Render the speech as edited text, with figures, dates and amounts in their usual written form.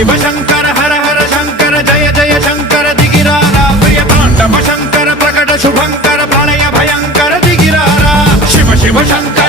शिव शंकर हर हर शंकर जय जय शंकर दिगिरारा प्रिय तांडव शंकर प्रकट शुभंकर प्रलय भयंकर दिगिरारा शिव शिव शंकर